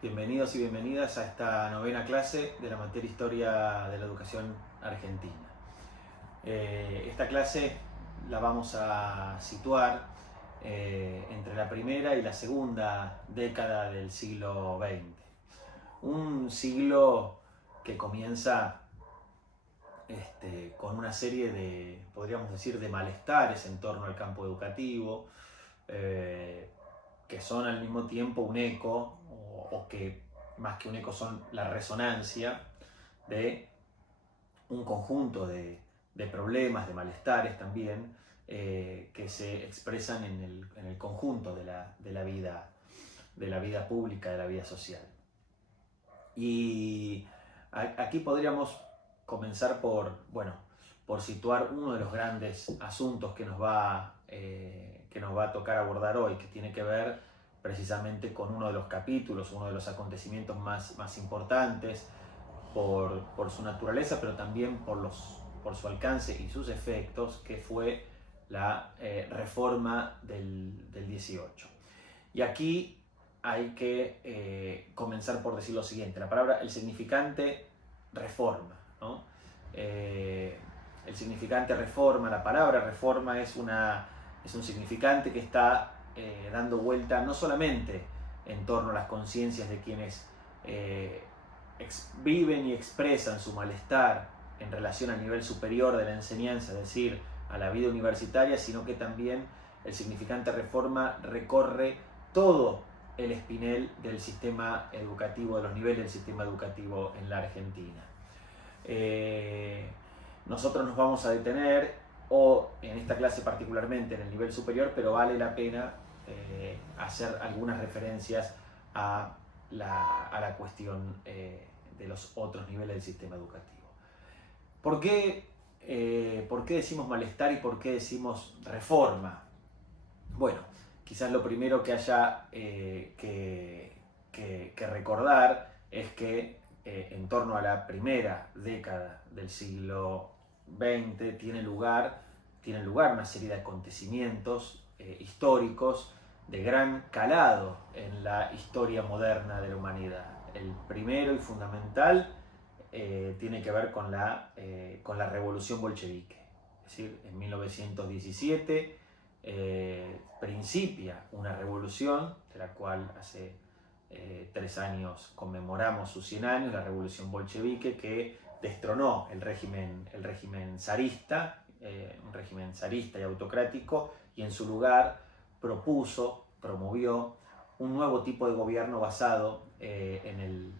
Bienvenidos y bienvenidas a esta novena clase de la materia Historia de la Educación Argentina. Esta clase la vamos a situar entre la primera y la segunda década del siglo XX. Un siglo que comienza con una serie de, podríamos decir, de malestares en torno al campo educativo, que son al mismo tiempo un eco, o que más que un eco son la resonancia de un conjunto de problemas, de malestares también, que se expresan en el conjunto de la vida pública, de la vida social. Y aquí podríamos comenzar por situar uno de los grandes asuntos que nos va a tocar abordar hoy, que tiene que ver precisamente con uno de los capítulos, uno de los acontecimientos más importantes por su naturaleza, pero también por su alcance y sus efectos, que fue la reforma del 18. Y aquí hay que comenzar por decir lo siguiente: el significante reforma, ¿no? El significante reforma, la palabra reforma es un significante que está dando vuelta no solamente en torno a las conciencias de quienes viven y expresan su malestar en relación al nivel superior de la enseñanza, es decir, a la vida universitaria, sino que también el significante reforma recorre todo el espinel del sistema educativo, de los niveles del sistema educativo en la Argentina. Nosotros nos vamos a detener, o en esta clase particularmente, en el nivel superior, pero vale la pena hacer algunas referencias a la cuestión de los otros niveles del sistema educativo. ¿Por qué decimos malestar y por qué decimos reforma? Bueno, quizás lo primero que haya que recordar es que en torno a la primera década del siglo XX tiene lugar una serie de acontecimientos históricos de gran calado en la historia moderna de la humanidad. El primero y fundamental tiene que ver con la revolución bolchevique. Es decir, en 1917 principia una revolución de la cual hace 3 años conmemoramos sus 100 años, la revolución bolchevique, que destronó el régimen zarista, un régimen zarista y autocrático, y en su lugar promovió un nuevo tipo de gobierno basado en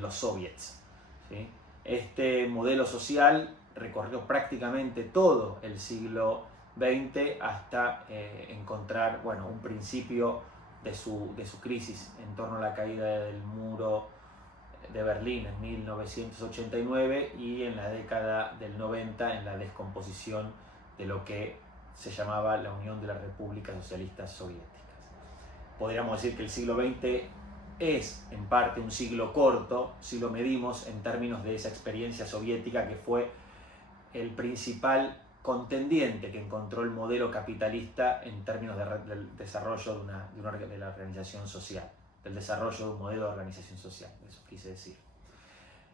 los soviets, ¿sí? Este modelo social recorrió prácticamente todo el siglo XX hasta encontrar un principio de su crisis en torno a la caída del muro de Berlín en 1989 y en la década del 90 en la descomposición de lo que se llamaba la Unión de las Repúblicas Socialistas Soviéticas. Podríamos decir que el siglo XX es en parte un siglo corto si lo medimos en términos de esa experiencia soviética, que fue el principal contendiente que encontró el modelo capitalista en términos del desarrollo de la organización social, del desarrollo de un modelo de organización social, eso quise decir.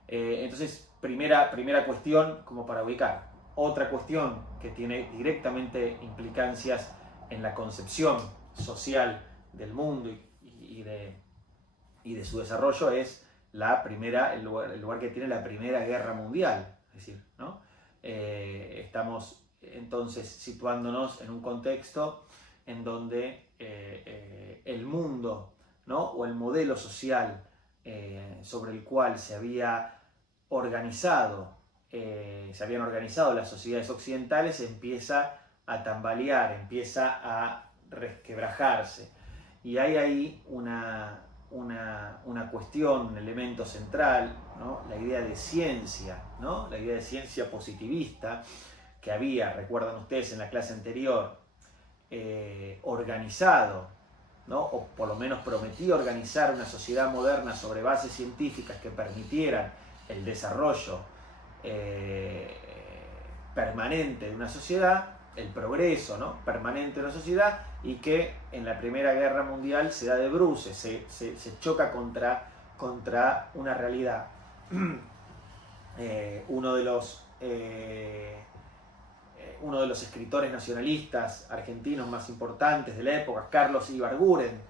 Entonces, primera cuestión como para ubicar. Otra cuestión que tiene directamente implicancias en la concepción social del mundo y de su desarrollo es el lugar que tiene la Primera Guerra Mundial. Es decir, ¿no? Estamos entonces situándonos en un contexto en donde el mundo, ¿no? O el modelo social sobre el cual se habían organizado las sociedades occidentales empieza a tambalear, empieza a resquebrajarse. Y hay ahí una cuestión, un elemento central, ¿no? La idea de ciencia, ¿no? La idea de ciencia positivista que había, recuerdan ustedes en la clase anterior, organizado, ¿no? O por lo menos prometió organizar una sociedad moderna sobre bases científicas que permitieran el desarrollo permanente de una sociedad, el progreso, ¿no? Permanente de una sociedad, y que en la Primera Guerra Mundial se da de bruces, se choca contra una realidad. Uno de los escritores nacionalistas argentinos más importantes de la época, Carlos Ibarguren,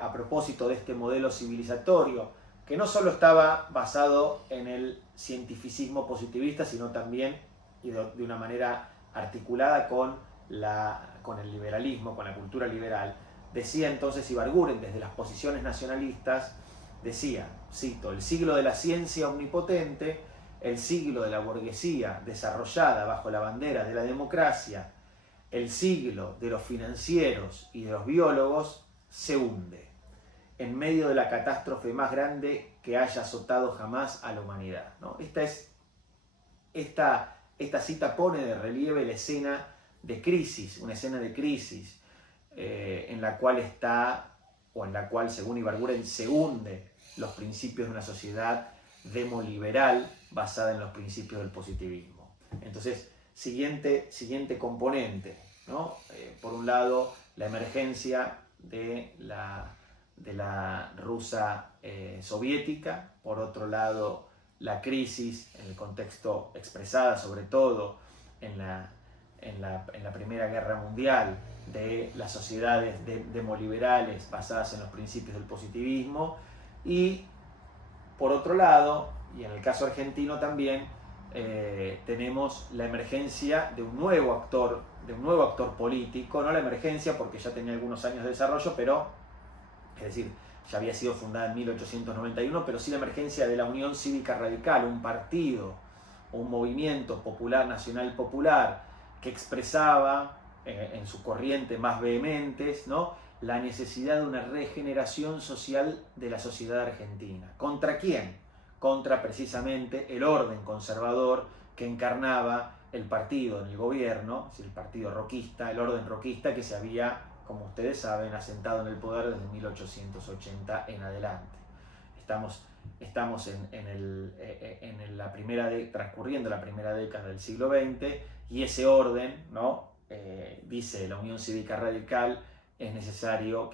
a propósito de este modelo civilizatorio, que no solo estaba basado en el cientificismo positivista, sino también y de una manera articulada con el liberalismo, con la cultura liberal. Decía entonces Ibarguren, desde las posiciones nacionalistas, decía, cito, el siglo de la ciencia omnipotente, el siglo de la burguesía desarrollada bajo la bandera de la democracia, el siglo de los financieros y de los biólogos, se hunde en medio de la catástrofe más grande que haya azotado jamás a la humanidad, ¿no? Esta cita pone de relieve la escena de crisis, una escena de crisis en la cual, según Ibarguren, se hunde los principios de una sociedad demoliberal basada en los principios del positivismo. Entonces, siguiente componente, ¿no? Por un lado, la emergencia de la Rusia soviética, por otro lado, la crisis en el contexto expresada sobre todo en la Primera Guerra Mundial de las sociedades demoliberales basadas en los principios del positivismo, y por otro lado, y en el caso argentino también, tenemos la emergencia de un nuevo actor político, no la emergencia porque ya tenía algunos años de desarrollo, pero, es decir, ya había sido fundada en 1891, pero sí la emergencia de la Unión Cívica Radical, un partido, un movimiento popular, nacional popular, que expresaba en su corriente más vehementes, ¿no?, la necesidad de una regeneración social de la sociedad argentina. ¿Contra quién? Contra precisamente el orden conservador que encarnaba el partido en el gobierno, el partido roquista, el orden roquista que se había, como ustedes saben, asentado en el poder desde 1880 en adelante. Estamos transcurriendo la primera década del siglo XX, y ese orden, ¿no? Dice la Unión Cívica Radical, no es necesario,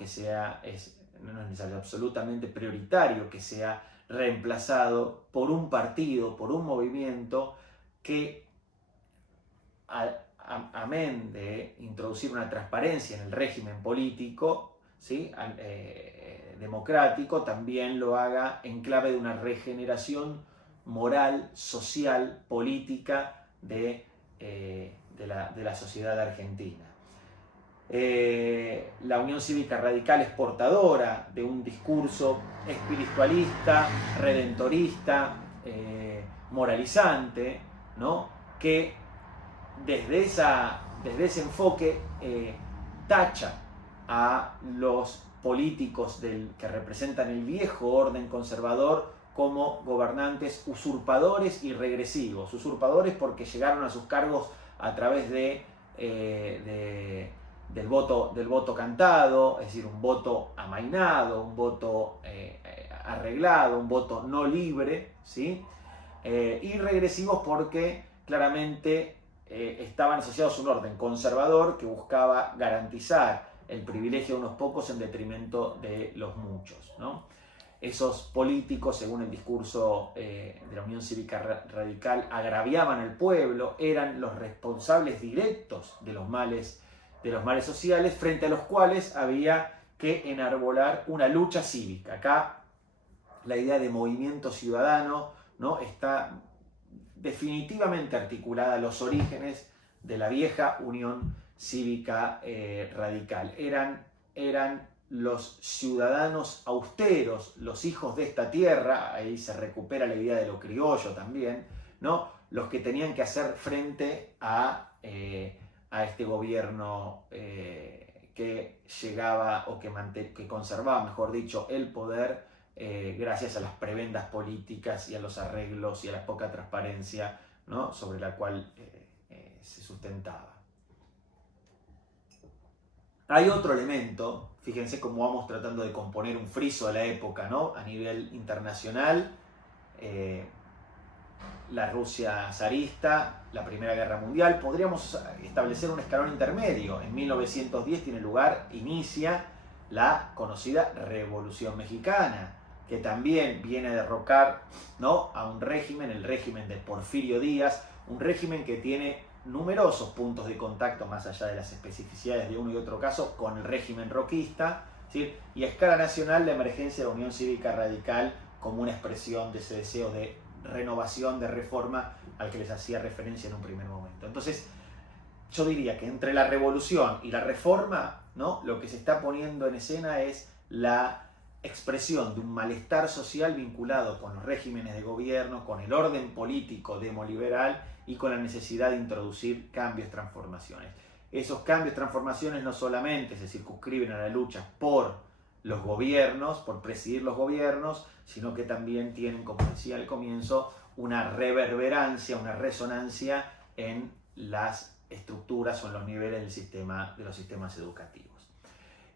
absolutamente prioritario que sea reemplazado por un partido, por un movimiento que, amén de introducir una transparencia en el régimen político, ¿sí?, democrático, también lo haga en clave de una regeneración moral, social, política de la sociedad argentina. La Unión Cívica Radical es portadora de un discurso espiritualista, redentorista, moralizante, ¿no?, que desde ese enfoque tacha a los políticos que representan el viejo orden conservador como gobernantes usurpadores y regresivos. Usurpadores porque llegaron a sus cargos a través del voto cantado, es decir, un voto amainado, un voto arreglado, un voto no libre, ¿sí? Y regresivos porque claramente estaban asociados a un orden conservador que buscaba garantizar el privilegio de unos pocos en detrimento de los muchos, ¿no? Esos políticos, según el discurso de la Unión Cívica Radical, agraviaban al pueblo, eran los responsables directos de los males sociales, frente a los cuales había que enarbolar una lucha cívica. Acá la idea de movimiento ciudadano, ¿no?, está definitivamente articulada a los orígenes de la vieja Unión Cívica Radical. Eran los ciudadanos austeros, los hijos de esta tierra, ahí se recupera la idea de lo criollo también, ¿no?, los que tenían que hacer frente a este gobierno que llegaba o que conservaba, mejor dicho, el poder gracias a las prebendas políticas y a los arreglos y a la poca transparencia, ¿no?, sobre la cual se sustentaba. Hay otro elemento, fíjense cómo vamos tratando de componer un friso a la época, ¿no?, a nivel internacional, la Rusia zarista, la Primera Guerra Mundial. Podríamos establecer un escalón intermedio. En 1910 inicia la conocida Revolución Mexicana, que también viene a derrocar, ¿no?, a un régimen, el régimen de Porfirio Díaz, un régimen que tiene numerosos puntos de contacto, más allá de las especificidades de uno y otro caso, con el régimen roquista, ¿sí? Y a escala nacional la emergencia de la Unión Cívica Radical como una expresión de ese deseo de renovación, de reforma al que les hacía referencia en un primer momento. Entonces, yo diría que entre la revolución y la reforma, ¿no?, lo que se está poniendo en escena es la expresión de un malestar social vinculado con los regímenes de gobierno, con el orden político demoliberal y con la necesidad de introducir cambios, transformaciones. Esos cambios, transformaciones no solamente se circunscriben a la lucha por los gobiernos, por presidir los gobiernos, sino que también tienen, como decía al comienzo, una reverberancia, una resonancia en las estructuras o en los niveles del sistema, de los sistemas educativos.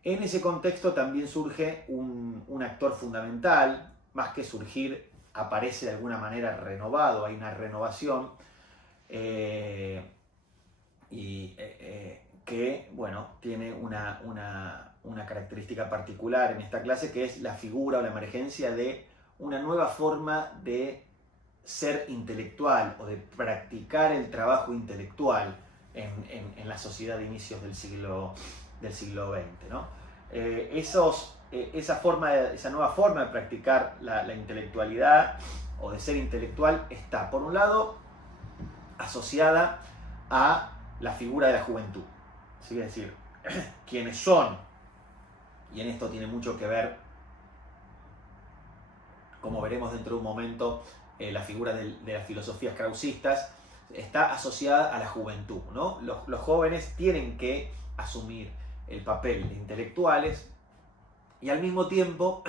En ese contexto también surge un actor fundamental, más que surgir, aparece de alguna manera renovado, hay una renovación, que, bueno, tiene una característica particular en esta clase, que es la figura o la emergencia de una nueva forma de ser intelectual o de practicar el trabajo intelectual en la sociedad de inicios del siglo XX, ¿no? Esa nueva forma de practicar la intelectualidad o de ser intelectual está, por un lado, asociada a la figura de la juventud, ¿sí? Es decir, quienes son, y en esto tiene mucho que ver, como veremos dentro de un momento, la figura de las filosofías krausistas, está asociada a la juventud, ¿no? Los jóvenes tienen que asumir el papel de intelectuales y al mismo tiempo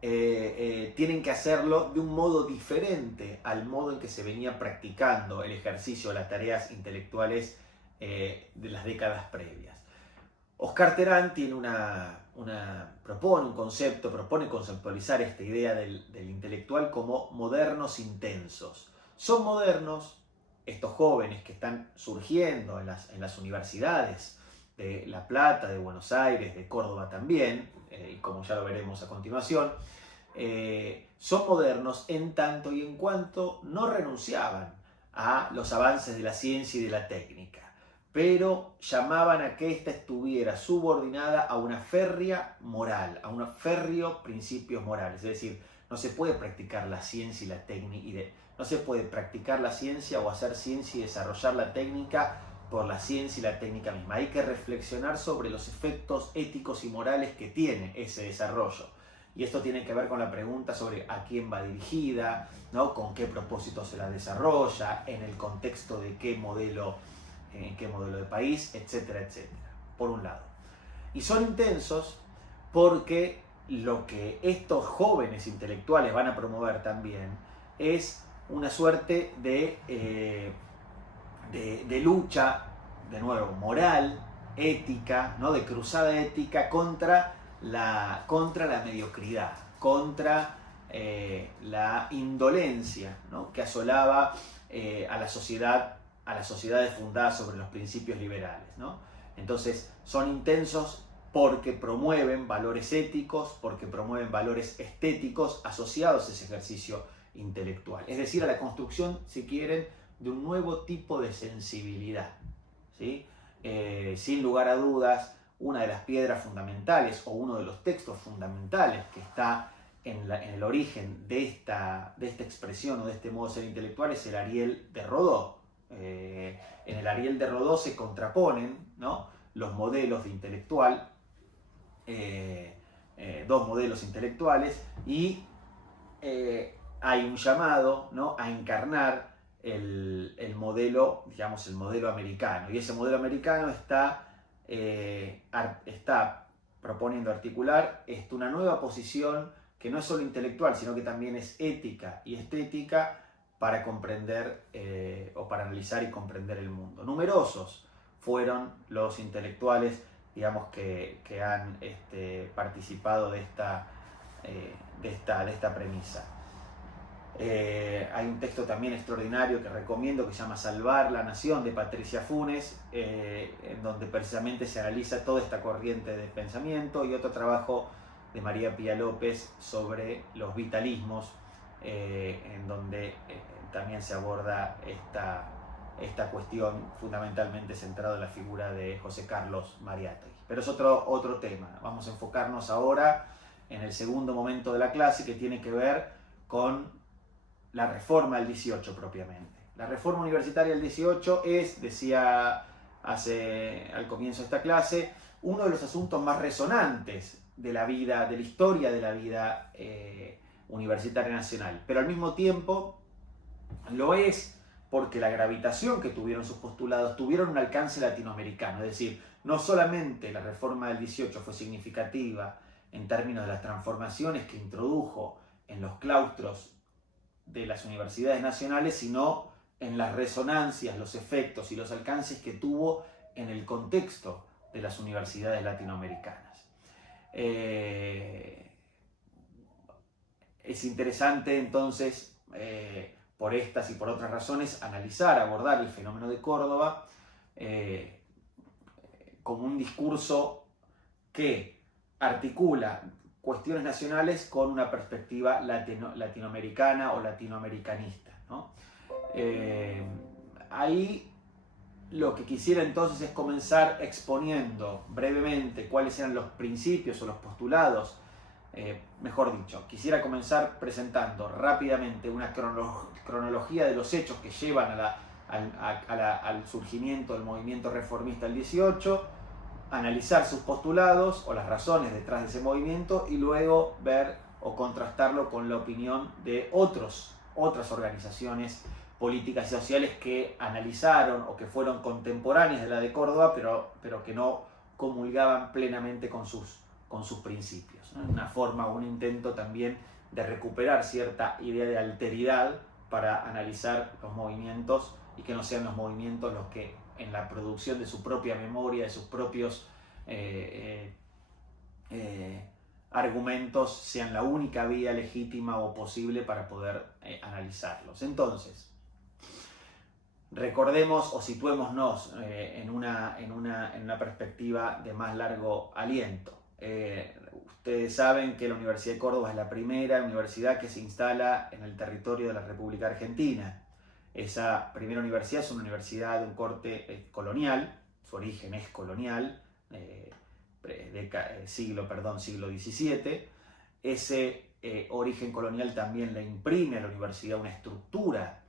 tienen que hacerlo de un modo diferente al modo en que se venía practicando el ejercicio de las tareas intelectuales de las décadas previas. Oscar Terán tiene propone conceptualizar esta idea del intelectual como modernos intensos. Son modernos estos jóvenes que están surgiendo en las universidades de La Plata, de Buenos Aires, de Córdoba también, y como ya lo veremos a continuación, son modernos en tanto y en cuanto no renunciaban a los avances de la ciencia y de la técnica, pero llamaban a que ésta estuviera subordinada a una férrea moral, a unos férreos principios morales. Es decir, no se puede practicar la ciencia y la técnica, no se puede practicar la ciencia o hacer ciencia y desarrollar la técnica por la ciencia y la técnica misma. Hay que reflexionar sobre los efectos éticos y morales que tiene ese desarrollo. Y esto tiene que ver con la pregunta sobre a quién va dirigida, ¿no?, con qué propósito se la desarrolla, en el contexto de qué modelo de país, etcétera, etcétera, por un lado. Y son intensos porque lo que estos jóvenes intelectuales van a promover también es una suerte de lucha, de nuevo, moral, ética, ¿no?, de cruzada ética contra la mediocridad, contra la indolencia, ¿no?, que asolaba a las sociedades fundadas sobre los principios liberales, ¿no? Entonces son intensos porque promueven valores éticos, porque promueven valores estéticos asociados a ese ejercicio intelectual. Es decir, a la construcción, si quieren, de un nuevo tipo de sensibilidad, ¿sí? Sin lugar a dudas, una de las piedras fundamentales o uno de los textos fundamentales que está en el origen de esta expresión o de este modo de ser intelectual es el Ariel de Rodó. En el Ariel de Rodó se contraponen, ¿no?, los modelos de intelectual, dos modelos intelectuales, y hay un llamado, ¿no?, a encarnar el modelo, digamos, el modelo americano. Y ese modelo americano está proponiendo articular una nueva posición que no es solo intelectual, sino que también es ética y estética para comprender o para analizar y comprender el mundo. Numerosos fueron los intelectuales, digamos, que han participado de esta premisa. Hay un texto también extraordinario que recomiendo que se llama Salvar la Nación, de Patricia Funes, en donde precisamente se analiza toda esta corriente de pensamiento, y otro trabajo de María Pía López sobre los vitalismos, en donde también se aborda esta cuestión fundamentalmente centrada en la figura de José Carlos Mariátegui. Pero es otro tema. Vamos a enfocarnos ahora en el segundo momento de la clase, que tiene que ver con la reforma del 18 propiamente. La reforma universitaria del 18 es, decía al comienzo de esta clase, uno de los asuntos más resonantes de la vida, de la historia de la vida universitaria nacional. Pero al mismo tiempo lo es porque la gravitación que tuvieron sus postulados tuvieron un alcance latinoamericano. Es decir, no solamente la reforma del 18 fue significativa en términos de las transformaciones que introdujo en los claustros de las universidades nacionales, sino en las resonancias, los efectos y los alcances que tuvo en el contexto de las universidades latinoamericanas. Es interesante entonces, por estas y por otras razones, abordar el fenómeno de Córdoba como un discurso que articula cuestiones nacionales con una perspectiva latinoamericana o latinoamericanista, ¿no? Ahí lo que quisiera entonces es comenzar exponiendo brevemente cuáles eran los principios o los postulados, mejor dicho, quisiera comenzar presentando rápidamente una cronología de los hechos que llevan al surgimiento del movimiento reformista del 18, analizar sus postulados o las razones detrás de ese movimiento, y luego ver o contrastarlo con la opinión de otras organizaciones políticas y sociales que analizaron o que fueron contemporáneas de la de Córdoba, pero que no comulgaban plenamente con sus principios, ¿no? Una forma o un intento también de recuperar cierta idea de alteridad para analizar los movimientos, y que no sean los movimientos los que en la producción de su propia memoria, de sus propios argumentos, sean la única vía legítima o posible para poder analizarlos. Entonces, recordemos o situémonos en una perspectiva de más largo aliento. Ustedes saben que la Universidad de Córdoba es la primera universidad que se instala en el territorio de la República Argentina. Esa primera universidad es una universidad de un corte colonial, su origen es colonial, siglo XVII. Ese origen colonial también le imprime a la universidad una estructura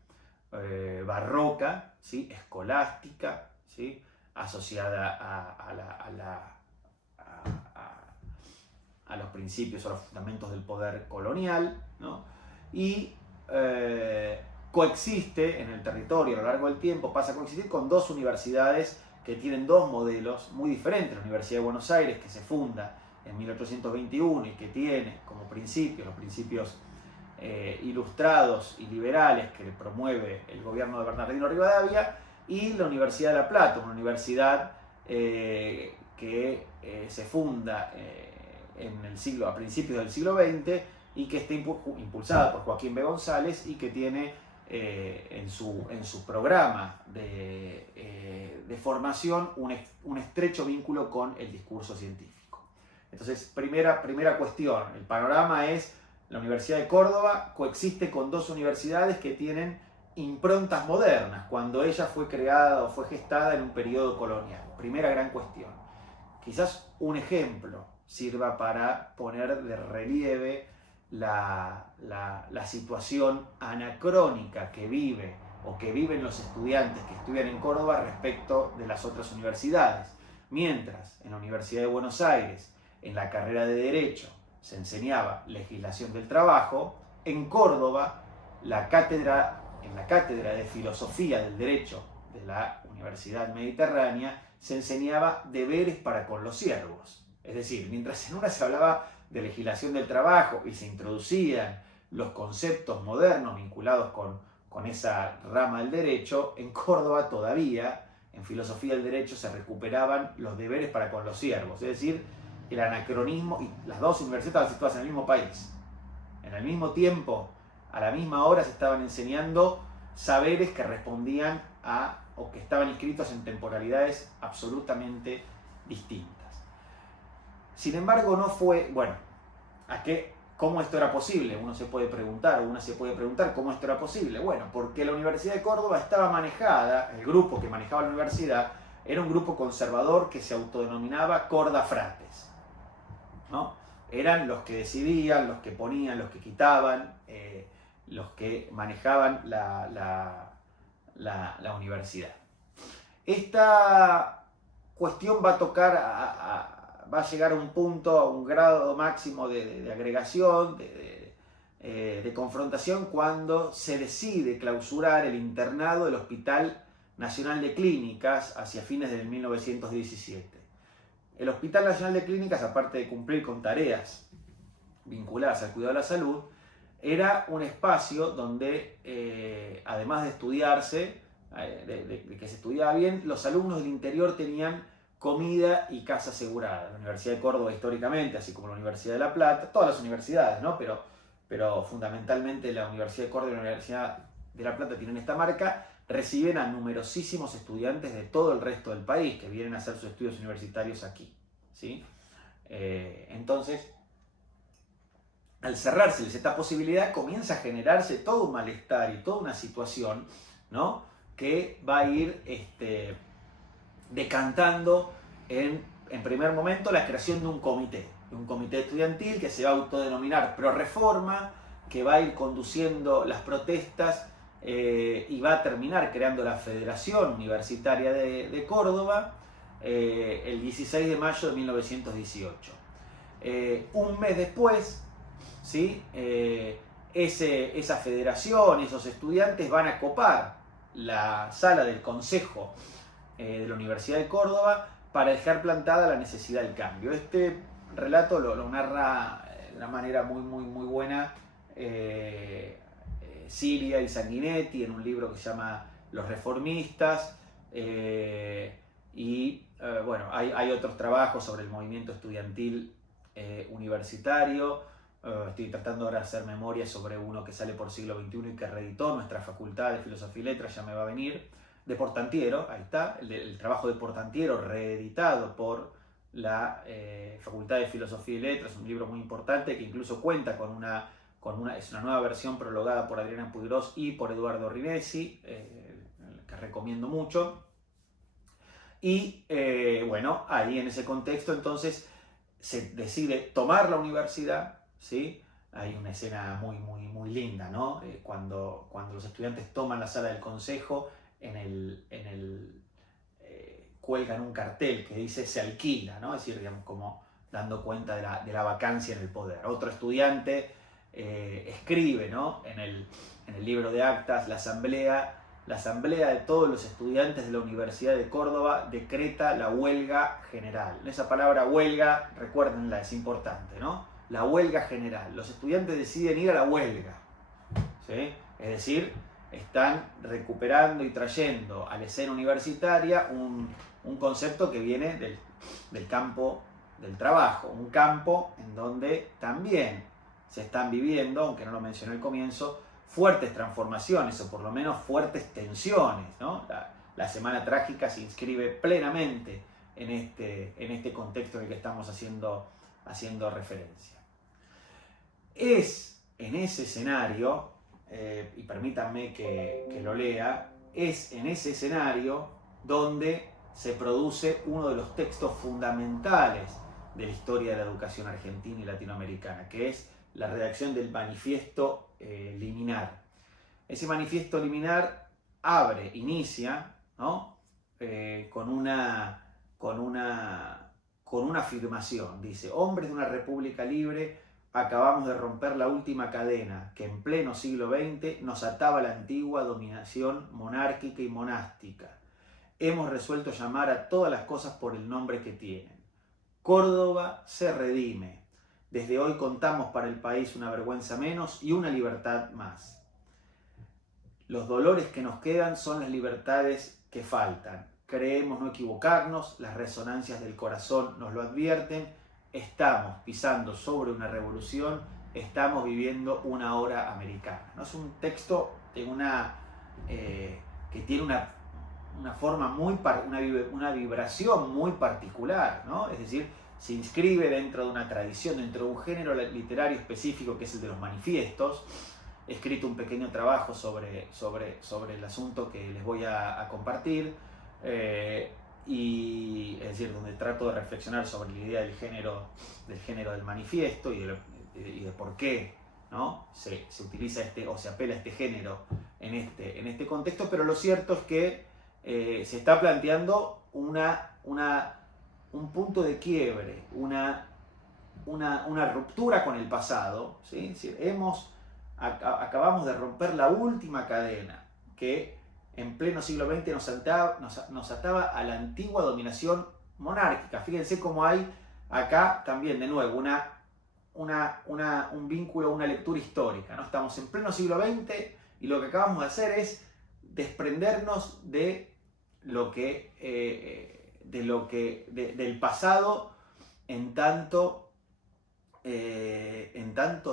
barroca, ¿sí? Escolástica, ¿sí? Asociada a los principios o los fundamentos del poder colonial, ¿no? Y coexiste en el territorio a lo largo del tiempo, pasa a coexistir con dos universidades que tienen dos modelos muy diferentes. La Universidad de Buenos Aires, que se funda en 1821 y que tiene como principios los principios ilustrados y liberales que promueve el gobierno de Bernardino Rivadavia, y la Universidad de La Plata, una universidad que se funda a principios del siglo XX y que está impulsada por Joaquín B. González, y que tiene en su programa de formación un estrecho vínculo con el discurso científico. Entonces, primera cuestión, el panorama es: la Universidad de Córdoba coexiste con dos universidades que tienen improntas modernas, cuando ella fue creada o fue gestada en un periodo colonial. Primera gran cuestión. Quizás un ejemplo sirva para poner de relieve la situación anacrónica que viven los estudiantes que estudian en Córdoba respecto de las otras universidades. Mientras en la Universidad de Buenos Aires, en la carrera de Derecho, se enseñaba legislación del trabajo, en Córdoba, en la cátedra de Filosofía del Derecho de la Universidad Mediterránea, se enseñaba deberes para con los siervos. Es decir, mientras en una se hablaba de legislación del trabajo y se introducían los conceptos modernos vinculados con esa rama del derecho, en Córdoba todavía, en Filosofía del Derecho, se recuperaban los deberes para con los siervos. Es decir, el anacronismo, y las dos universidades estaban situadas en el mismo país. En el mismo tiempo A la misma hora se estaban enseñando saberes que respondían a, o que estaban inscritos en temporalidades absolutamente distintas. Sin embargo, no fue, bueno, ¿cómo esto era posible? Uno se puede preguntar, o una se puede preguntar cómo esto era posible. Bueno, porque la Universidad de Córdoba estaba manejada, el grupo que manejaba la universidad, era un grupo conservador que se autodenominaba Cordafrates, ¿no? Eran los que decidían, los que ponían, los que quitaban, los que manejaban la universidad. Esta cuestión va a tocar, va a llegar a un punto, a un grado máximo de agregación, de confrontación, cuando se decide clausurar el internado del Hospital Nacional de Clínicas hacia fines del 1917. El Hospital Nacional de Clínicas, aparte de cumplir con tareas vinculadas al cuidado de la salud, era un espacio donde, además de estudiarse, de que se estudiaba bien, los alumnos del interior tenían comida y casa asegurada. La Universidad de Córdoba históricamente, así como la Universidad de La Plata, todas las universidades, ¿no? Pero fundamentalmente la Universidad de Córdoba y la Universidad de La Plata tienen esta marca, reciben a numerosísimos estudiantes de todo el resto del país que vienen a hacer sus estudios universitarios aquí, ¿sí? Entonces, al cerrárseles esta posibilidad, comienza a generarse todo un malestar y toda una situación, ¿no?, que va a ir decantando en primer momento la creación de un comité estudiantil que se va a autodenominar Proreforma, que va a ir conduciendo las protestas y va a terminar creando la Federación Universitaria de Córdoba el 16 de mayo de 1918. Un mes después, ¿sí?, esa federación, esos estudiantes van a copar la sala del Consejo de la Universidad de Córdoba para dejar plantada la necesidad del cambio. Este relato lo narra de una manera muy buena Siria y Sanguinetti en un libro que se llama Los Reformistas, bueno, hay otros trabajos sobre el movimiento estudiantil universitario. Estoy tratando ahora de hacer memoria sobre uno que sale por Siglo XXI y que reeditó nuestra Facultad de Filosofía y Letras, ya me va a venir, de Portantiero, ahí está, el trabajo de Portantiero reeditado por la Facultad de Filosofía y Letras, un libro muy importante que incluso cuenta es una nueva versión prologada por Adriana Puigros y por Eduardo Rinesi, que recomiendo mucho. Y bueno, ahí en ese contexto entonces se decide tomar la universidad, ¿sí? Hay una escena muy linda, ¿no? Cuando los estudiantes toman la sala del consejo, cuelgan un cartel que dice se alquila, ¿no? Es decir, digamos, como dando cuenta de la vacancia en el poder. Otro estudiante escribe, ¿no?, en el libro de actas, la asamblea de todos los estudiantes de la Universidad de Córdoba decreta la huelga general. Esa palabra huelga, recuérdenla, es importante, ¿no? La huelga general. Los estudiantes deciden ir a la huelga, ¿sí? Es decir, están recuperando y trayendo a la escena universitaria un concepto que viene del campo del trabajo, un campo en donde también se están viviendo, aunque no lo mencioné al comienzo, fuertes transformaciones o por lo menos fuertes tensiones, ¿no? La Semana Trágica se inscribe plenamente en este contexto en el que estamos haciendo referencia. Es en ese escenario, y permítanme que lo lea, es en ese escenario donde se produce uno de los textos fundamentales de la historia de la educación argentina y latinoamericana, que es la redacción del Manifiesto Liminar. Ese Manifiesto Liminar inicia, ¿no?, con una afirmación. Dice: hombres de una república libre, acabamos de romper la última cadena que en pleno siglo XX nos ataba a la antigua dominación monárquica y monástica. Hemos resuelto llamar a todas las cosas por el nombre que tienen. Córdoba se redime. Desde hoy contamos para el país una vergüenza menos y una libertad más. Los dolores que nos quedan son las libertades que faltan. Creemos no equivocarnos, las resonancias del corazón nos lo advierten. Estamos pisando sobre una revolución estamos viviendo una hora americana, ¿no? Es un texto de que tiene una forma una vibración muy particular, ¿no? Es decir, se inscribe dentro de una tradición, dentro de un género literario específico que es el de los manifiestos. He escrito un pequeño trabajo sobre el asunto que les voy a compartir, y es decir, donde trato de reflexionar sobre la idea del género del manifiesto y de por qué, ¿no? se utiliza o se apela a este género en este contexto, pero lo cierto es que se está planteando un punto de quiebre, una ruptura con el pasado, ¿sí? Es decir, acabamos de romper la última cadena que en pleno siglo XX nos ataba a la antigua dominación monárquica. Fíjense cómo hay acá también, de nuevo, un vínculo, una lectura histórica, ¿no? Estamos en pleno siglo XX y lo que acabamos de hacer es desprendernos del pasado en tanto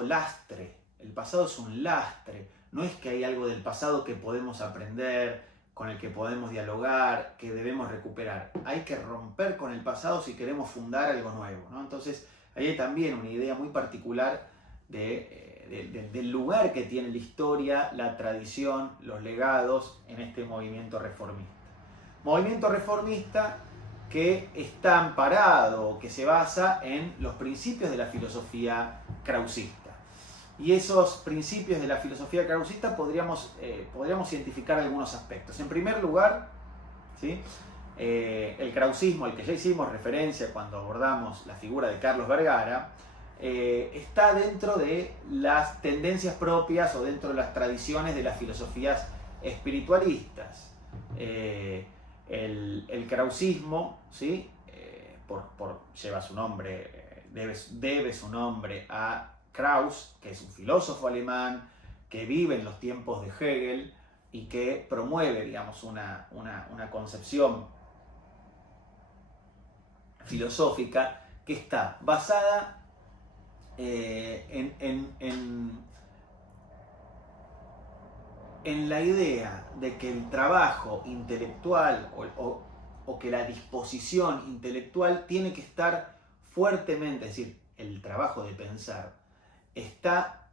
lastre. El pasado es un lastre. No es que hay algo del pasado que podemos aprender, con el que podemos dialogar, que debemos recuperar. Hay que romper con el pasado si queremos fundar algo nuevo, ¿no? Entonces, ahí hay también una idea muy particular del lugar que tiene la historia, la tradición, los legados en este movimiento reformista. Movimiento reformista que está amparado, que se basa en los principios de la filosofía krausista. Y esos principios de la filosofía krausista podríamos identificar algunos aspectos. En primer lugar, ¿sí? El krausismo, al que ya hicimos referencia cuando abordamos la figura de Carlos Vergara, está dentro de las tendencias propias o dentro de las tradiciones de las filosofías espiritualistas. El krausismo, ¿sí? Lleva su nombre, debe su nombre a Kraus, que es un filósofo alemán que vive en los tiempos de Hegel y que promueve, digamos, una concepción filosófica que está basada en la idea de que el trabajo intelectual o que la disposición intelectual tiene que estar fuertemente, es decir, el trabajo de pensar,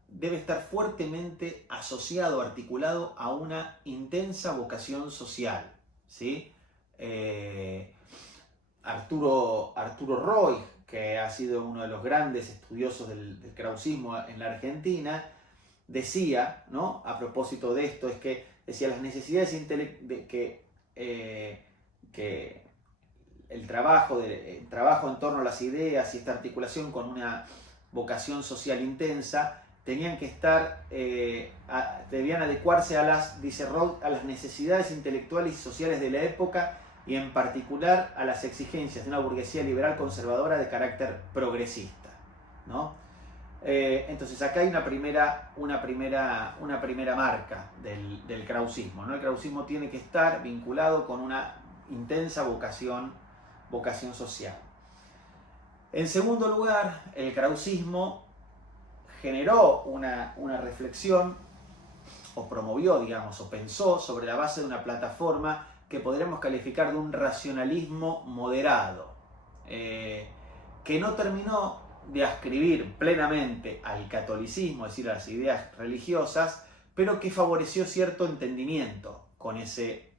debe estar fuertemente asociado, articulado a una intensa vocación social, ¿sí? Arturo Roig, que ha sido uno de los grandes estudiosos del krausismo en la Argentina, decía, ¿no? A propósito de esto, decía las necesidades que el trabajo en torno a las ideas y esta articulación con una vocación social intensa debían adecuarse dice Roig, a las necesidades intelectuales y sociales de la época y en particular a las exigencias de una burguesía liberal conservadora de carácter progresista, ¿no? Entonces acá hay una primera marca del krausismo, ¿no? El krausismo tiene que estar vinculado con una intensa vocación social. En segundo lugar, el krausismo generó una reflexión, o promovió, digamos, o pensó sobre la base de una plataforma que podríamos calificar de un racionalismo moderado, que no terminó de ascribir plenamente al catolicismo, es decir, a las ideas religiosas, pero que favoreció cierto entendimiento con ese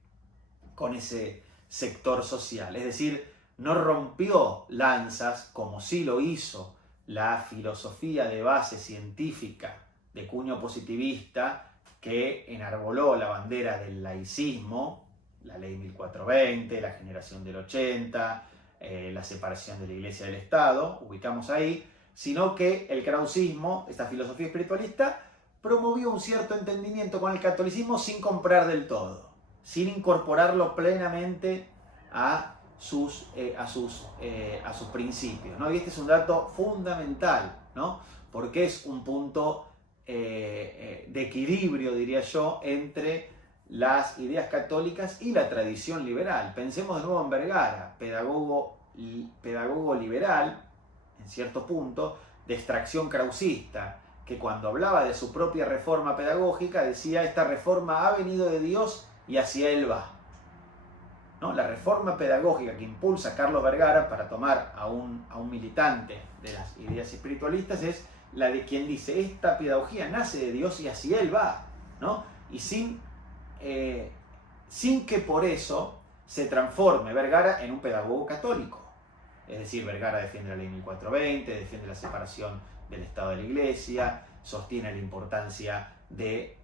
sector social. Es decir, no rompió lanzas como sí lo hizo la filosofía de base científica de cuño positivista que enarboló la bandera del laicismo, la ley 1420, la generación del 80, la separación de la Iglesia del Estado, ubicamos ahí, sino que el krausismo, esta filosofía espiritualista, promovió un cierto entendimiento con el catolicismo sin comprar del todo, sin incorporarlo plenamente a sus principios, ¿no? Y este es un dato fundamental, ¿no? Porque es un punto de equilibrio, diría yo, entre las ideas católicas y la tradición liberal. Pensemos de nuevo en Vergara, pedagogo liberal, en cierto punto, de extracción krausista, que cuando hablaba de su propia reforma pedagógica decía: esta reforma ha venido de Dios y hacia Él va, ¿no? La reforma pedagógica que impulsa Carlos Vergara, para tomar a un militante de las ideas espiritualistas, es la de quien dice: esta pedagogía nace de Dios y hacia Él va, ¿no? Y sin que por eso se transforme Vergara en un pedagogo católico. Es decir, Vergara defiende la ley 1420, defiende la separación del Estado de la Iglesia, sostiene la importancia de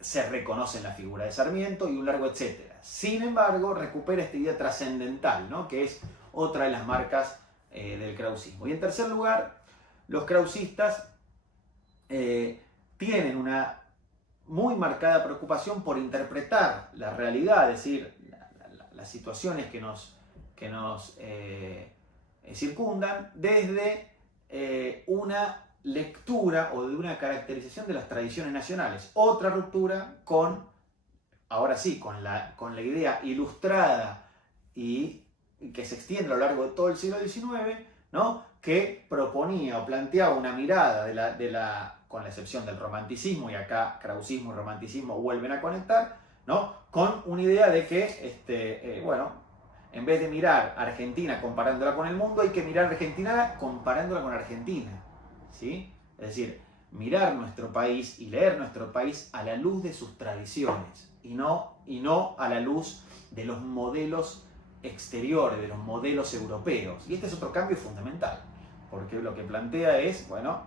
se reconoce en la figura de Sarmiento y un largo etcétera. Sin embargo, recupera esta idea trascendental, ¿no? Que es otra de las marcas del krausismo. Y en tercer lugar, los krausistas tienen una muy marcada preocupación por interpretar la realidad, es decir, las situaciones que nos circundan desde una lectura o de una caracterización de las tradiciones nacionales. Otra ruptura con, ahora sí, con la idea ilustrada y que se extiende a lo largo de todo el siglo XIX, ¿no? Que proponía o planteaba una mirada con la excepción del romanticismo, y acá krausismo y romanticismo vuelven a conectar, ¿no? Con una idea de que, en vez de mirar a Argentina comparándola con el mundo, hay que mirar a Argentina comparándola con Argentina, ¿sí? Es decir, mirar nuestro país y leer nuestro país a la luz de sus tradiciones y no a la luz de los modelos exteriores, de los modelos europeos. Y este es otro cambio fundamental, porque lo que plantea es, la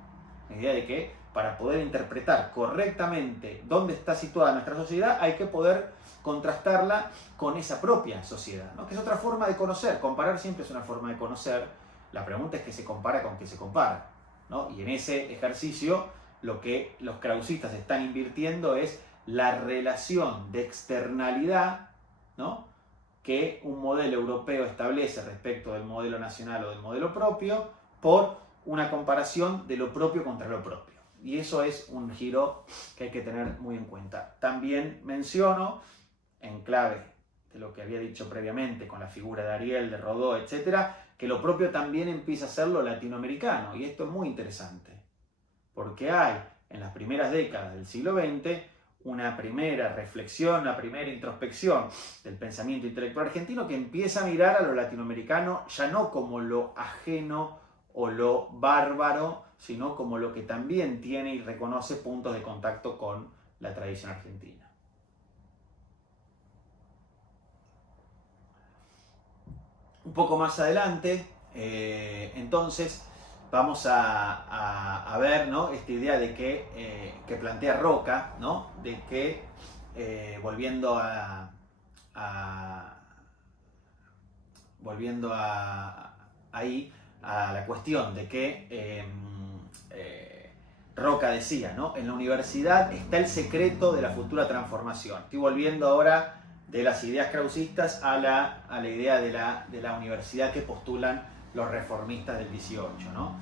idea de que para poder interpretar correctamente dónde está situada nuestra sociedad hay que poder contrastarla con esa propia sociedad, ¿no? Que es otra forma de conocer. Comparar siempre es una forma de conocer. La pregunta es: ¿qué se compara con qué se compara, ¿no? Y en ese ejercicio lo que los krausistas están invirtiendo es la relación de externalidad, ¿no?, que un modelo europeo establece respecto del modelo nacional o del modelo propio, por una comparación de lo propio contra lo propio. Y eso es un giro que hay que tener muy en cuenta. También menciono, en clave de lo que había dicho previamente con la figura de Ariel, de Rodó, etc., que lo propio también empieza a ser lo latinoamericano. Y esto es muy interesante, porque hay en las primeras décadas del siglo XX una primera reflexión, una primera introspección del pensamiento intelectual argentino que empieza a mirar a lo latinoamericano ya no como lo ajeno o lo bárbaro, sino como lo que también tiene y reconoce puntos de contacto con la tradición argentina. Un poco más adelante, entonces, vamos a ver, ¿no?, esta idea de que plantea Roca, ¿no?, de que, volviendo a la cuestión de que Roca decía, ¿no?, en la universidad está el secreto de la futura transformación. Estoy volviendo ahora de las ideas krausistas a la idea de la universidad que postulan los reformistas del 18, ¿no?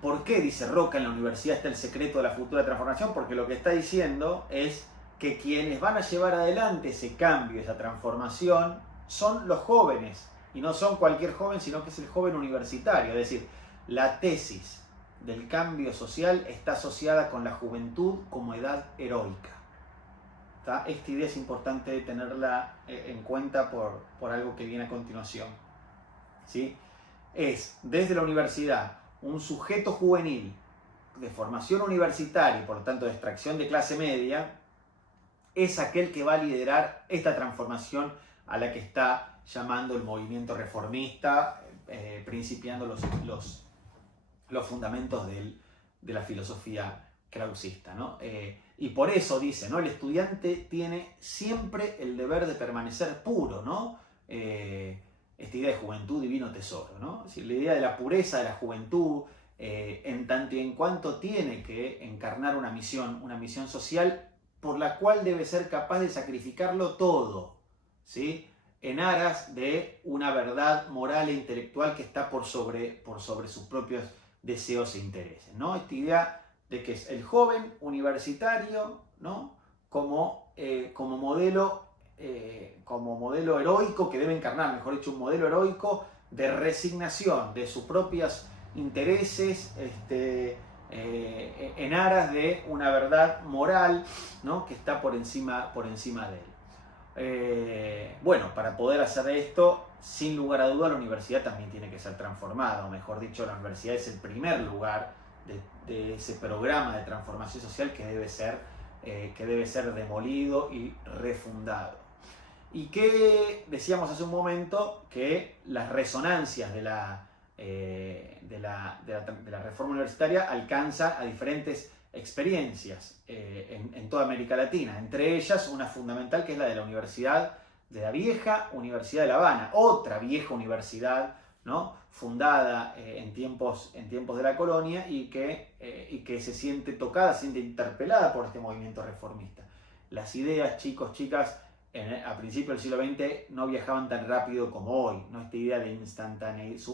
¿Por qué, dice Roca, en la universidad está el secreto de la futura transformación? Porque lo que está diciendo es que quienes van a llevar adelante ese cambio, esa transformación, son los jóvenes, y no son cualquier joven, sino que es el joven universitario. Es decir, la tesis del cambio social está asociada con la juventud como edad heroica. ¿Tá? Esta idea es importante tenerla en cuenta por algo que viene a continuación, ¿sí? Es, desde la universidad, un sujeto juvenil de formación universitaria y por lo tanto de extracción de clase media, es aquel que va a liderar esta transformación a la que está llamando el movimiento reformista, principiando los fundamentos de la filosofía krausista, ¿no? Y por eso dice, ¿no?, el estudiante tiene siempre el deber de permanecer puro, ¿no? Esta idea de juventud, divino tesoro, ¿no? Es decir, la idea de la pureza de la juventud, en tanto y en cuanto tiene que encarnar una misión social por la cual debe ser capaz de sacrificarlo todo, ¿sí?, en aras de una verdad moral e intelectual que está por sobre sus propios deseos e intereses, ¿no? Esta idea de que es el joven universitario, ¿no?, como modelo heroico que debe encarnar, mejor dicho, un modelo heroico de resignación de sus propias intereses en aras de una verdad moral, ¿no? Que está por encima de él. Bueno, para poder hacer esto, sin lugar a duda, la universidad también tiene que ser transformada, o mejor dicho, la universidad es el primer lugar de ese programa de transformación social que debe ser demolido y refundado. Y que decíamos hace un momento que las resonancias de la reforma universitaria alcanza a diferentes experiencias en toda América Latina, entre ellas una fundamental que es la de la vieja Universidad de La Habana, otra vieja universidad, ¿no? Fundada en tiempos de la colonia y que se siente tocada, se siente interpelada por este movimiento reformista. Las ideas, chicos, chicas, a principios del siglo XX no viajaban tan rápido como hoy, ¿no?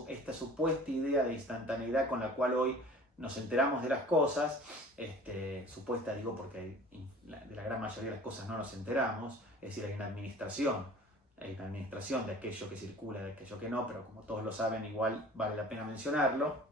Esta supuesta idea de instantaneidad con la cual hoy nos enteramos de las cosas, supuesta digo porque de la gran mayoría de las cosas no nos enteramos, es decir, hay una administración de aquello que circula, de aquello que no, pero como todos lo saben, igual vale la pena mencionarlo.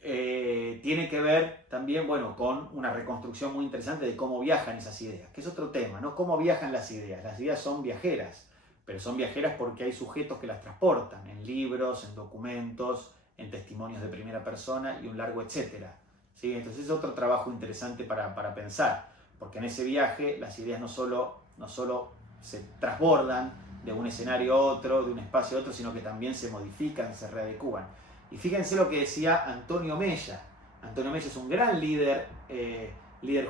Tiene que ver también, bueno, con una reconstrucción muy interesante de cómo viajan esas ideas, que es otro tema, ¿no? Cómo viajan las ideas. Las ideas son viajeras, pero son viajeras porque hay sujetos que las transportan, en libros, en documentos, en testimonios de primera persona y un largo etcétera, ¿sí? Entonces es otro trabajo interesante para pensar, porque en ese viaje las ideas no solo se transbordan de un escenario a otro, de un espacio a otro, sino que también se modifican, se readecúan. Y fíjense lo que decía Antonio Mella. Antonio Mella es un gran líder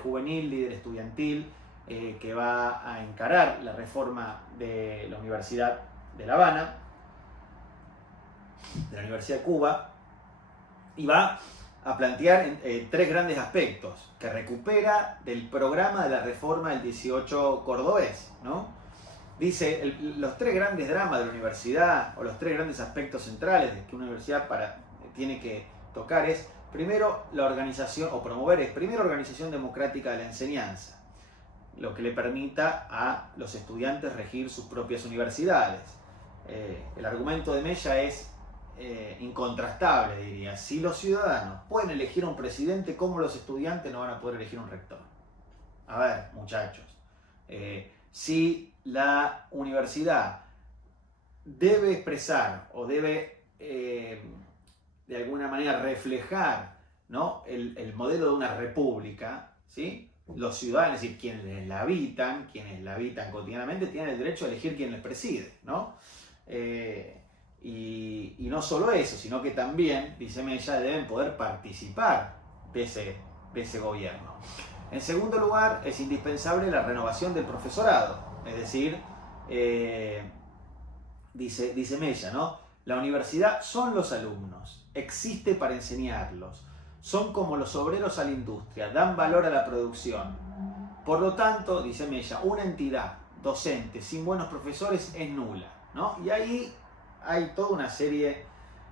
juvenil, líder estudiantil, que va a encarar la reforma de la Universidad de La Habana, de la Universidad de Cuba, y va a plantear tres grandes aspectos que recupera del programa de la reforma del 18 cordobés, ¿no? Dice, los tres grandes dramas de la universidad, o los tres grandes aspectos centrales de que una universidad tiene que tocar es, primero, la organización, o promover es, primero, organización democrática de la enseñanza, lo que le permita a los estudiantes regir sus propias universidades. El argumento de Mella es incontrastable, diría. Si los ciudadanos pueden elegir un presidente, ¿cómo los estudiantes no van a poder elegir un rector? A ver, muchachos, si la universidad debe expresar o debe de alguna manera reflejar, ¿no? el modelo de una república, ¿sí? Los ciudadanos, es decir, quienes la habitan cotidianamente, tienen el derecho a elegir quién les preside, ¿no? Y no solo eso, sino que también, dice Mella, deben poder participar de ese gobierno. En segundo lugar, es indispensable la renovación del profesorado, es decir, dice Mella, ¿no? La universidad son los alumnos, existe para enseñarlos, son como los obreros a la industria, dan valor a la producción. Por lo tanto, dice Mella, una entidad docente sin buenos profesores es nula, ¿no? Y ahí hay toda una serie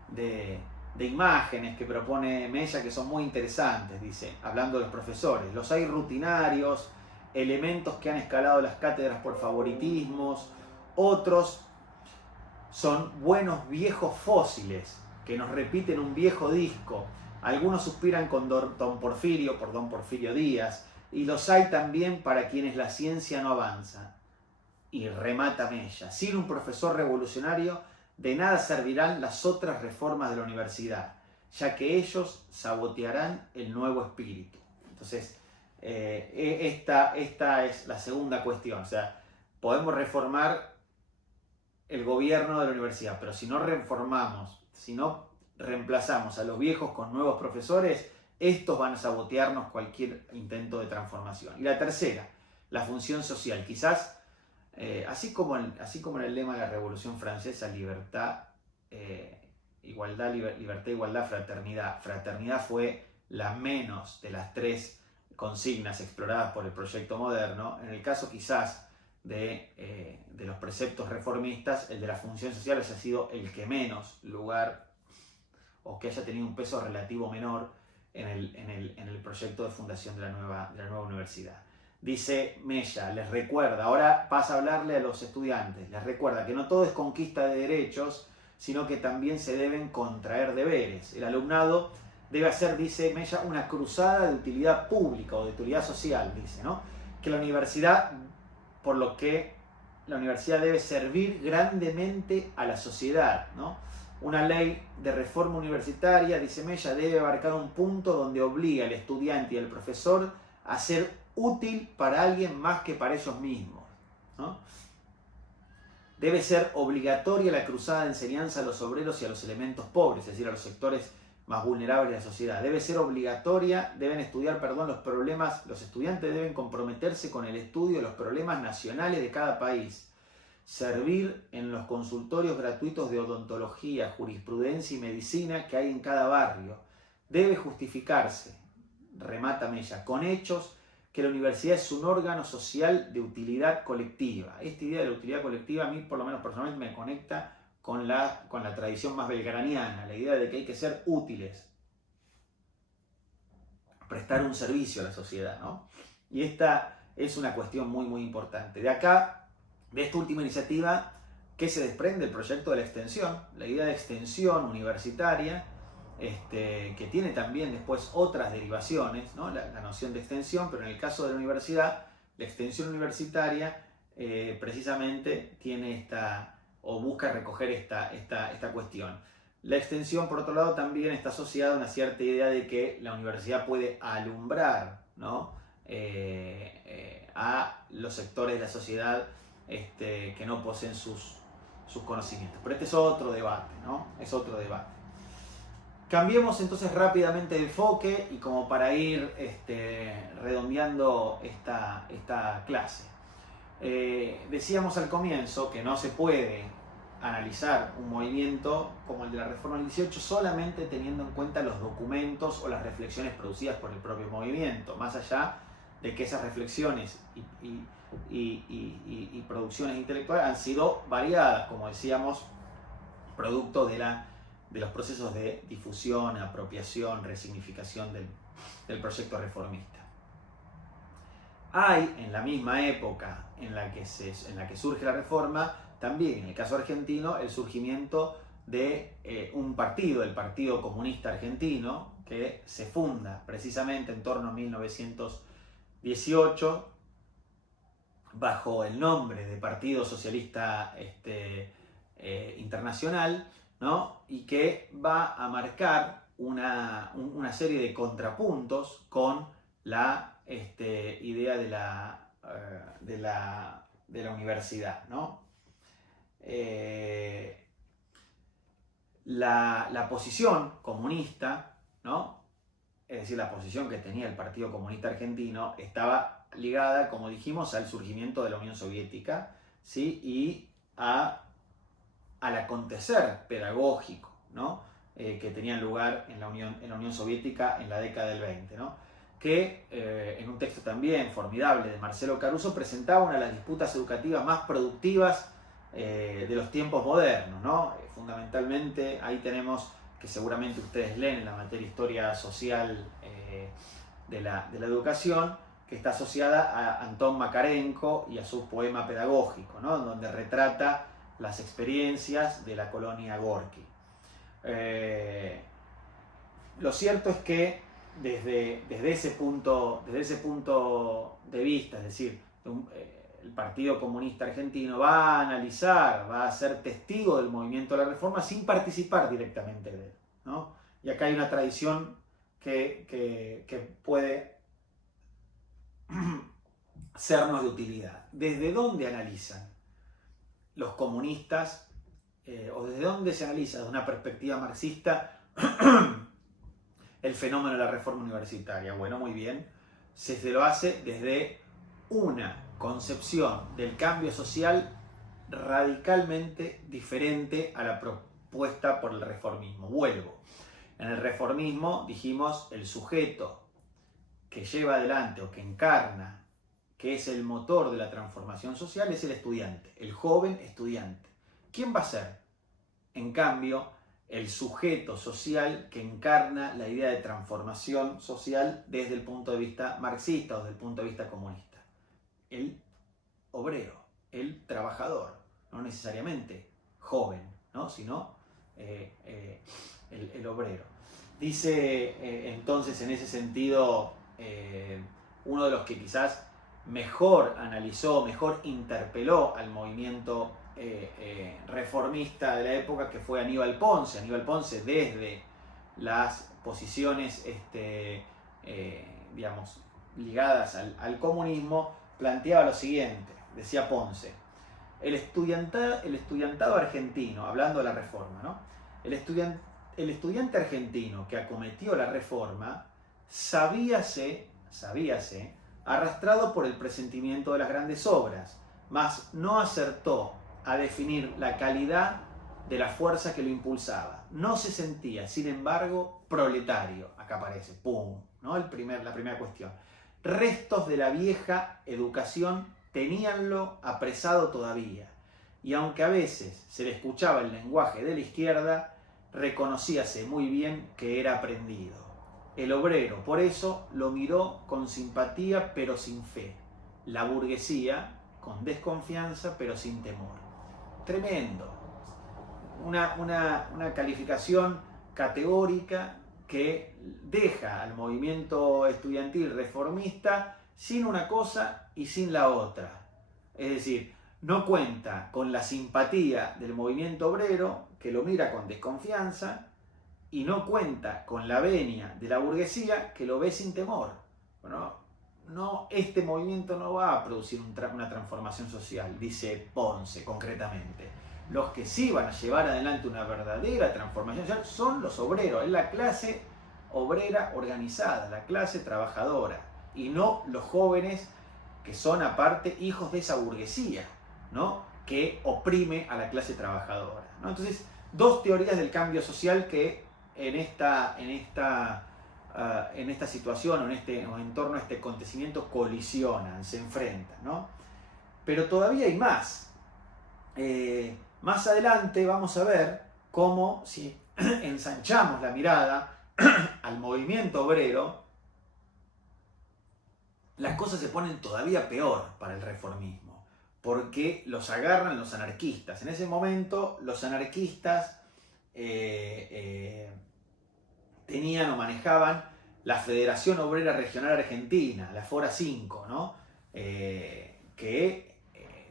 de imágenes que propone Mella que son muy interesantes, dice, hablando de los profesores. Los hay rutinarios, elementos que han escalado las cátedras por favoritismos, otros son buenos viejos fósiles que nos repiten un viejo disco. Algunos suspiran por don Porfirio Díaz, y los hay también para quienes la ciencia no avanza. Y remata Mella, sin un profesor revolucionario, de nada servirán las otras reformas de la universidad, ya que ellos sabotearán el nuevo espíritu. Entonces, esta es la segunda cuestión. O sea, podemos reformar el gobierno de la universidad, pero si no reformamos, si no reemplazamos a los viejos con nuevos profesores, estos van a sabotearnos cualquier intento de transformación. Y la tercera, la función social. Quizás, así como en el lema de la Revolución Francesa, libertad, igualdad, fraternidad. Fraternidad fue la menos de las tres consignas exploradas por el proyecto moderno. En el caso quizás de los preceptos reformistas, el de la función social haya sido el que menos lugar, o que haya tenido un peso relativo menor en el proyecto de fundación de la nueva universidad. Dice Mella, les recuerda, ahora pasa a hablarle a los estudiantes, les recuerda que no todo es conquista de derechos, sino que también se deben contraer deberes. El alumnado debe hacer, dice Mella, una cruzada de utilidad pública o de utilidad social, dice, ¿no? Que la universidad, por lo que la universidad debe servir grandemente a la sociedad, ¿no? Una ley de reforma universitaria, dice Mella, debe abarcar un punto donde obliga al estudiante y al profesor a ser útil para alguien más que para ellos mismos, ¿no? Debe ser obligatoria la cruzada de enseñanza a los obreros y a los elementos pobres, es decir, a los sectores más vulnerables de la sociedad. Debe ser obligatoria, deben estudiar, los problemas, los estudiantes deben comprometerse con el estudio de los problemas nacionales de cada país. Servir en los consultorios gratuitos de odontología, jurisprudencia y medicina que hay en cada barrio. Debe justificarse, remata Mella, con hechos que la universidad es un órgano social de utilidad colectiva. Esta idea de la utilidad colectiva a mí, por lo menos personalmente, me conecta con la tradición más belgraniana, la idea de que hay que ser útiles, prestar un servicio a la sociedad, ¿no? Y esta es una cuestión muy, muy importante. De acá, de esta última iniciativa, ¿qué se desprende? El proyecto de la extensión, la idea de extensión universitaria, que tiene también después otras derivaciones, ¿no? La noción de extensión, pero en el caso de la universidad, la extensión universitaria precisamente tiene o busca recoger esta cuestión. La extensión, por otro lado, también está asociada a una cierta idea de que la universidad puede alumbrar, ¿no? A los sectores de la sociedad que no poseen sus conocimientos. Pero este es otro debate, ¿no? Es otro debate. Cambiemos entonces rápidamente de enfoque y como para ir redondeando esta clase. Decíamos al comienzo que no se puede analizar un movimiento como el de la Reforma del 18 solamente teniendo en cuenta los documentos o las reflexiones producidas por el propio movimiento, más allá de que esas reflexiones y producciones intelectuales han sido variadas, como decíamos, producto de los procesos de difusión, apropiación, resignificación del proyecto reformista. Hay en la misma época en la que surge la reforma, también en el caso argentino, el surgimiento de un partido, el Partido Comunista Argentino, que se funda precisamente en torno a 1918 bajo el nombre de Partido Socialista Internacional, ¿no? Y que va a marcar una serie de contrapuntos con la idea de la universidad, ¿no? La posición comunista, ¿no? Es decir, la posición que tenía el Partido Comunista Argentino estaba ligada, como dijimos, al surgimiento de la Unión Soviética, ¿sí? Y al acontecer pedagógico, ¿no? Que tenían lugar en la Unión Soviética en la década del 20, ¿no? Que en un texto también formidable de Marcelo Caruso presentaba una de las disputas educativas más productivas de los tiempos modernos, ¿no? Fundamentalmente ahí tenemos, que seguramente ustedes leen en la materia Historia Social de la educación, que está asociada a Antón Makarenko y a su poema pedagógico, ¿no? Donde retrata las experiencias de la colonia Gorki. Lo cierto es que desde ese punto de vista, es decir, el Partido Comunista Argentino va a analizar, va a ser testigo del movimiento de la reforma sin participar directamente de él, ¿no? Y acá hay una tradición que puede sernos de utilidad. ¿Desde dónde analizan los comunistas o desde dónde se analiza desde una perspectiva marxista el fenómeno de la reforma universitaria? Bueno, muy bien, se lo hace desde una concepción del cambio social radicalmente diferente a la propuesta por el reformismo. Vuelvo. En el reformismo, dijimos, el sujeto que lleva adelante o que encarna, que es el motor de la transformación social, es el estudiante, el joven estudiante. ¿Quién va a ser? En cambio, el sujeto social que encarna la idea de transformación social desde el punto de vista marxista o desde el punto de vista comunista. El obrero, el trabajador, no necesariamente joven, ¿no? Sino el obrero. Dice entonces en ese sentido uno de los que quizás mejor analizó, mejor interpeló al movimiento reformista de la época, que fue Aníbal Ponce. Aníbal Ponce, desde las posiciones digamos, ligadas al comunismo, planteaba lo siguiente. Decía Ponce: el estudiantado argentino, hablando de la reforma, ¿no? El estudiante argentino que acometió la reforma sabíase arrastrado por el presentimiento de las grandes obras, mas no acertó a definir la calidad de la fuerza que lo impulsaba. No se sentía, sin embargo, proletario. Acá aparece, ¡pum!, ¿no? La primera cuestión. Restos de la vieja educación teníanlo apresado todavía, y aunque a veces se le escuchaba el lenguaje de la izquierda, reconocíase muy bien que era aprendido. El obrero, por eso, lo miró con simpatía pero sin fe. La burguesía, con desconfianza pero sin temor. Tremendo. Una calificación categórica que deja al movimiento estudiantil reformista sin una cosa y sin la otra. Es decir, no cuenta con la simpatía del movimiento obrero, que lo mira con desconfianza, y no cuenta con la venia de la burguesía, que lo ve sin temor. Bueno, este movimiento no va a producir una transformación social, dice Ponce concretamente. Los que sí van a llevar adelante una verdadera transformación social son los obreros, es la clase obrera organizada, la clase trabajadora, y no los jóvenes que son aparte hijos de esa burguesía, ¿no?, que oprime a la clase trabajadora, ¿no? Entonces, dos teorías del cambio social que en esta situación o en torno a este acontecimiento colisionan, se enfrentan, ¿no? Pero todavía hay más. Más adelante vamos a ver cómo, si ensanchamos la mirada al movimiento obrero, las cosas se ponen todavía peor para el reformismo, porque los agarran los anarquistas. En ese momento los anarquistas tenían o manejaban la Federación Obrera Regional Argentina, la Fora 5, ¿no? Que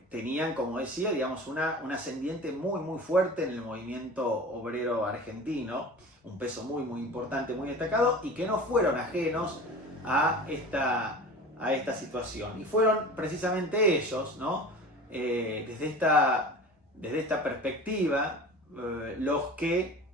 tenían, como decía, digamos, un ascendiente muy, muy fuerte en el movimiento obrero argentino, un peso muy, muy importante, muy destacado, y que no fueron ajenos a esta situación. Y fueron precisamente ellos, ¿no? Desde esta perspectiva, los que,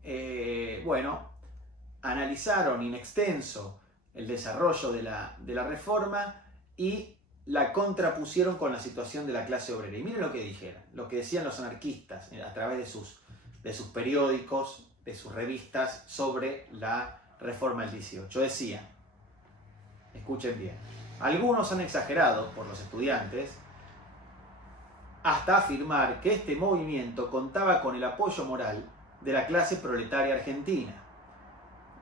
analizaron in extenso el desarrollo de la reforma y la contrapusieron con la situación de la clase obrera. Y miren lo que dijeron, lo que decían los anarquistas a través de sus periódicos, de sus revistas sobre la reforma del 18. Decían, escuchen bien, algunos han exagerado, por los estudiantes, hasta afirmar que este movimiento contaba con el apoyo moral de la clase proletaria argentina.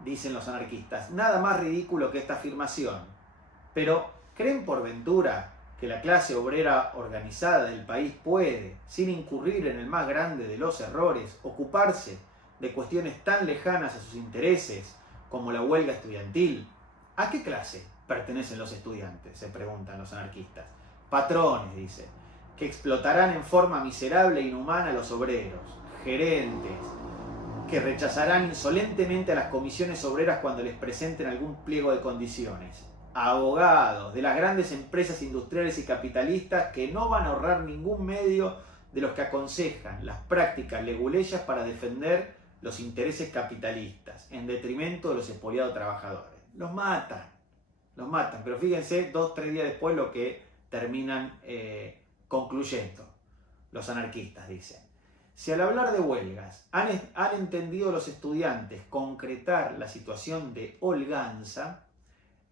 Dicen los anarquistas, nada más ridículo que esta afirmación. Pero, ¿creen por ventura que la clase obrera organizada del país puede, sin incurrir en el más grande de los errores, ocuparse de cuestiones tan lejanas a sus intereses como la huelga estudiantil? ¿A qué clase pertenecen los estudiantes?, se preguntan los anarquistas. Patrones, dice, que explotarán en forma miserable e inhumana a los obreros, gerentes, que rechazarán insolentemente a las comisiones obreras cuando les presenten algún pliego de condiciones, abogados de las grandes empresas industriales y capitalistas que no van a ahorrar ningún medio de los que aconsejan las prácticas leguleyas para defender los intereses capitalistas en detrimento de los expoliados trabajadores. Los matan, pero fíjense 2-3 días después lo que terminan concluyendo los anarquistas, dicen. Si al hablar de huelgas han entendido los estudiantes concretar la situación de holganza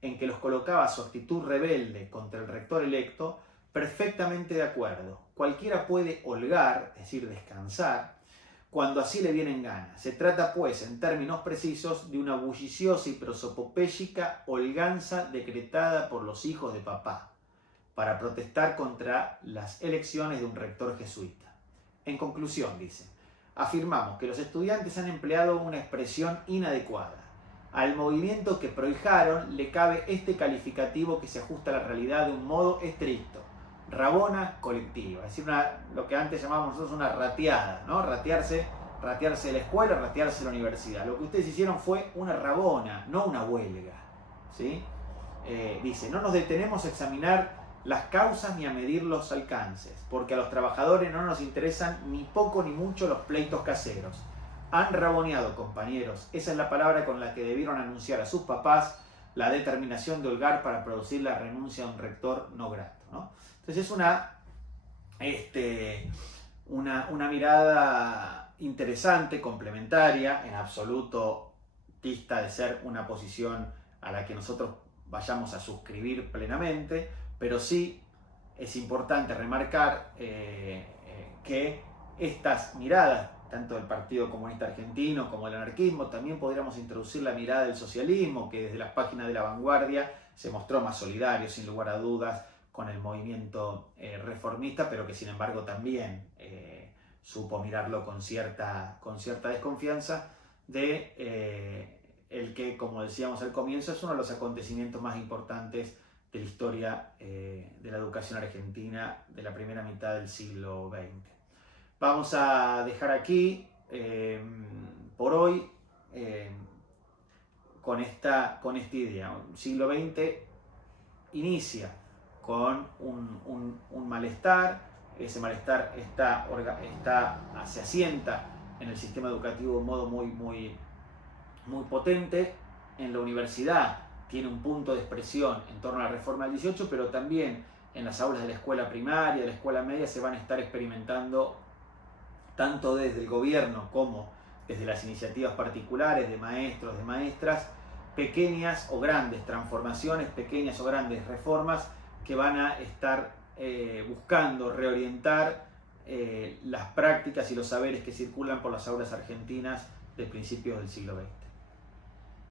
en que los colocaba su actitud rebelde contra el rector electo, perfectamente de acuerdo. Cualquiera puede holgar, es decir, descansar, cuando así le viene en gana. Se trata, pues, en términos precisos, de una bulliciosa y prosopopéyica holganza decretada por los hijos de papá, para protestar contra las elecciones de un rector jesuita. En conclusión, dice, afirmamos que los estudiantes han empleado una expresión inadecuada. Al movimiento que prohijaron le cabe este calificativo que se ajusta a la realidad de un modo estricto: rabona colectiva, es decir, lo que antes llamábamos nosotros una rateada, ¿no? Ratearse de la escuela, ratearse de la universidad. Lo que ustedes hicieron fue una rabona, no una huelga, ¿sí? Dice, no nos detenemos a examinar las causas ni a medir los alcances, porque a los trabajadores no nos interesan ni poco ni mucho los pleitos caseros. Han raboneado, compañeros, esa es la palabra con la que debieron anunciar a sus papás la determinación de holgar para producir la renuncia a un rector no grato, ¿no? Entonces es una mirada interesante, complementaria, en absoluto dista de ser una posición a la que nosotros vayamos a suscribir plenamente, pero sí es importante remarcar que estas miradas, tanto del Partido Comunista Argentino como del anarquismo, también podríamos introducir la mirada del socialismo, que desde las páginas de La Vanguardia se mostró más solidario, sin lugar a dudas, con el movimiento reformista, pero que sin embargo también supo mirarlo con cierta desconfianza de el que, como decíamos al comienzo, es uno de los acontecimientos más importantes de la historia de la educación argentina de la primera mitad del siglo XX. Vamos a dejar aquí por hoy con esta itidea. El siglo XX inicia con un malestar. Ese malestar se asienta en el sistema educativo de un modo muy potente. En la universidad tiene un punto de expresión en torno a la reforma del 18, pero también en las aulas de la escuela primaria, de la escuela media, se van a estar experimentando, tanto desde el gobierno como desde las iniciativas particulares de maestros, de maestras, pequeñas o grandes transformaciones, pequeñas o grandes reformas que van a estar buscando reorientar las prácticas y los saberes que circulan por las aulas argentinas de principios del siglo XX.